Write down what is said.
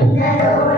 Hello.